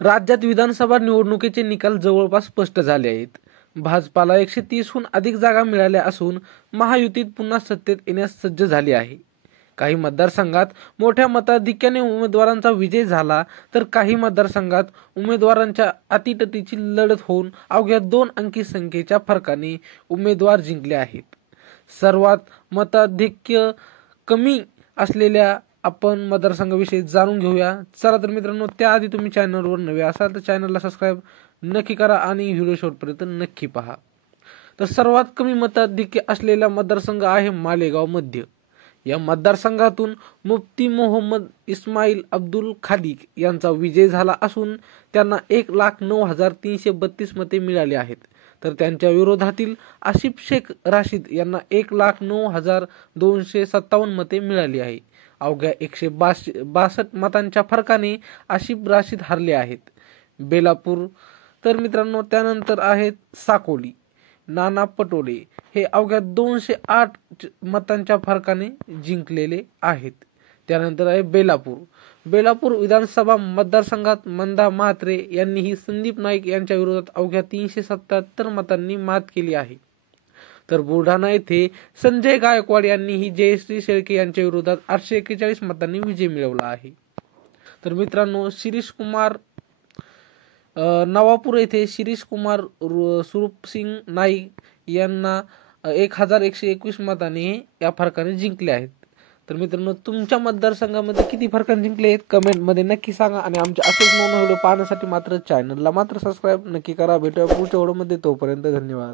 राज्यात विधानसभा निवडणुकीचे निकाल जवळपास स्पष्ट झाले आहेत. भाजपाला 130हून अधिक जागा मिळाल्या असून महायुतीत पुन्हा सत्तेत येण्यास सज्ज झाली आहे. काही मतदारसंघात मोठ्या मताधिक्याने उमेदवारांचा विजय झाला तर काही मतदारसंघात उमेदवारांच्या अटीतटीची लढत होऊन अवघ्या 2 अंकी संख्येच्या फरकाने उमेदवार जिंकले आहेत. सर्वात मताधिक्य कमी असलेल्या आपण मतदारसंघाविषयी जाणून घेऊया. चला तर मित्रांनो, त्याआधी तुम्ही चॅनलवर नवे असाल तर चॅनलला सबस्क्राईब नक्की करा आणि व्हिडिओ शेवटपर्यंत नक्की पहा. तर सर्वात कमी मताधिक्य असलेला मतदारसंघ आहे मालेगाव मध्य. या मतदारसंघातून मुफ्ती मोहम्मद इस्माईल अब्दुल खालिक यांचा विजय झाला असून त्यांना 1,09,332 मते मिळाली आहेत. तर त्यांच्या विरोधातील आसिफ शेख राशीद यांना 1,09,257 मते मिळाली आहे. अवघ्या 162 मतांच्या फरकाने आसिफ राशीद हरले आहेत. बेलापूर तर मित्रांनो त्यानंतर आहेत साकोली. नाना पटोले हे अवघ्या 208 मतांच्या फरकाने जिंकलेले आहेत. त्यानंतर आहे बेलापूर विधानसभा मतदारसंघात मंदा म्हात्रे यांनीही संदीप नाईक यांच्या विरोधात अवघ्या 377 मतांनी मात केली आहे. तर बुलढाणा येथे संजय गायकवाड यांनीही जयश्री शेळके यांच्या विरोधात 841 मतांनी विजय मिळवला आहे. तर मित्रांनो नवापूर येथे शिरीष कुमार सुरूपसिंग नाईक यांना 1,121 मतांनी या फरकाने जिंकले आहेत. तर मित्रांनो, तुमच्या मतदारसंघामध्ये किती फरकाने जिंकले आहेत कमेंटमध्ये नक्की सांगा आणि आमच्या असेच नवीन व्हिडिओ पाहण्यासाठी मात्र चॅनलला सबस्क्राईब नक्की करा. भेटूया पुढच्या व्हिडिओमध्ये. तोपर्यंत धन्यवाद.